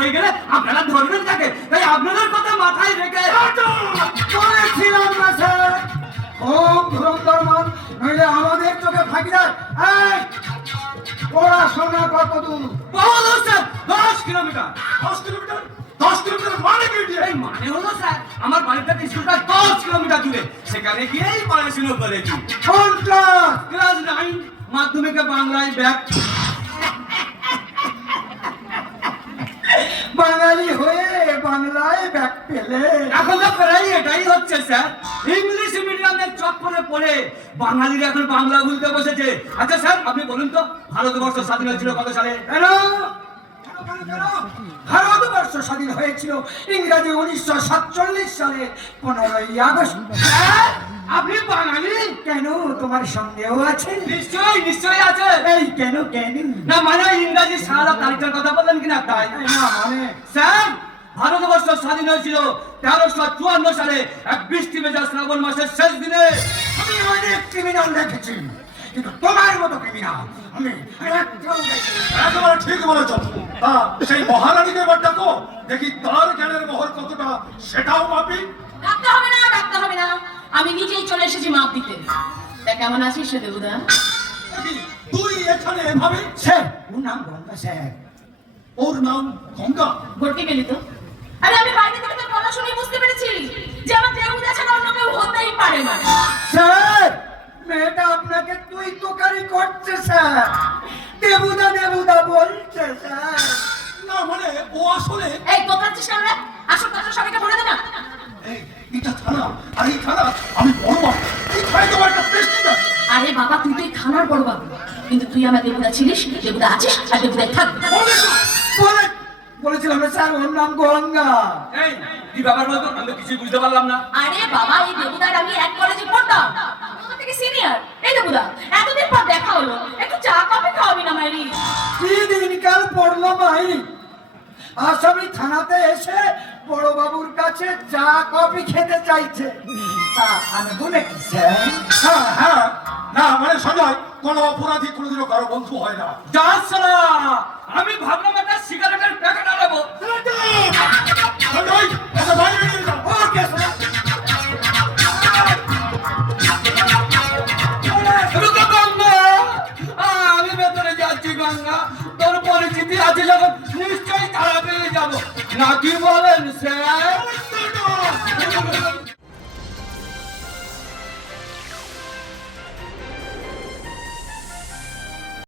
হয়ে গেলে আপনারা ধরবেন কাকে? তাই আপনাদের কথা মাথায় রেখে বলেছিলাম না স্যার। খুব ধুরন্ধর মান, নইলে আমাদের চোখে ফাঁকি দেয়। পড়াশোনা কত দূর বহু দূর স্যার, দশ কিলোমিটার। দশ কিলোমিটার? দশ মানে মানে হলো স্যার, আমার বাড়ি দশ কিলোমিটার দূরে। সেখানে গিয়েই পড়াশুনো করেছি। কোন ক্লাস ক্লাস নাইন মাধ্যমিকে বাংলায় ব্যাগ বাঙালি হয়ে বাংলায় ব্যাগ পেলে এখন তো প্রায় এটাই হচ্ছে স্যার। ইংলিশ মিডিয়ামের চক্করে পড়ে বাঙালিরা এখন বাংলা ভুলতে বসেছে। আচ্ছা স্যার আপনি বলুন তো ভারতবর্ষ স্বাধীন হয়েছিল কত সালে? কেন? ভারতবর্ষ স্বাধীন হয়েছিল ইংরাজি উনিশশো সাতচল্লিশ সালে পনেরোই আগস্ট। আপনি বাঙালি? কেন তোমার সন্দেহ আছে? নিশ্চয়ই নিশ্চয়ই আছে। এই কেন কেন? না মানে ইংরাজি সারা তারিখের কথা বললেন কিনা? তাই না মানে? স্যার ভারতবর্ষ স্বাধীন হয়েছিল তেরোশো চুয়ান্ন সালে এক বৃষ্টি ভেজা শ্রাবণ মাসের শেষ দিনে। আমি অনেক ক্রিমিনাল দেখেছি কিন্তু তোমার মতো ক্রিমিনাল আমি একেবারে ঠিক বলেছ। তা সেই মহারানীকে এবার ডাকো দেখি তার জ্ঞানের কতটা সেটাও মাপি। ডাকতে হবে না ডাকতে হবে না। আমি নিজেই চলে এসেছি মাপ দিতে। তা কেমন আছিস সে দেবুদা? তুই এখানে এভাবে স্যার ওর নাম গঙ্গা স্যার। ওর নাম গঙ্গা। ভর্তি গেলি তো? আরে আমি বাইরে থেকে তোর কথা শুনে বুঝতে পেরেছি যে আমার দেবুদা ছাড়া অন্য কেউ হতেই পারে না। স্যার মেয়েটা আপনাকে তুই তোকারি করছে স্যার। দেবুদা দেবুদা বলছে স্যার। না মানে ও আসলে এই তোকাচ্ছিস কেন রে? আসল কথা সবাইকে বলে দে না। এই, এটা থানা। আর এই থানা আমি বড় বাবু তোমার একটা আরে তুই তো এই থানার বড় বাবু কিন্তু তুই আমার দেবুদা ছিলিস দেবুদা আছিস আর দেবুদাই বলে বলেছিলাম না স্যার ওর নাম গঙ্গা। এই কি ব্যাপার বলতো আমি তো কিছুই বুঝতে পারলাম না। আরে বাবা এই দেবুদার আমি এক কলেজে পড়তাম। আমার থেকে সিনিয়র এই দেবুদা এতদিন পর দেখা হলো। একটু চা কফি খাওয়াবি না মাইরি? কি দিনকাল পড়ল ভাই আসামি থানাতে এসে বড় বাবুর কাছে চা কফি খেতে চাইছে। তা আনব নাকি স্যার? হ্যাঁ হ্যাঁ। না মানে সঞ্জয় কোন অপরাধী কোনোদিনও কারও বন্ধু হয় না। যাস না। আমি ভাবলাম নিশ্চয়ই তারা পেয়ে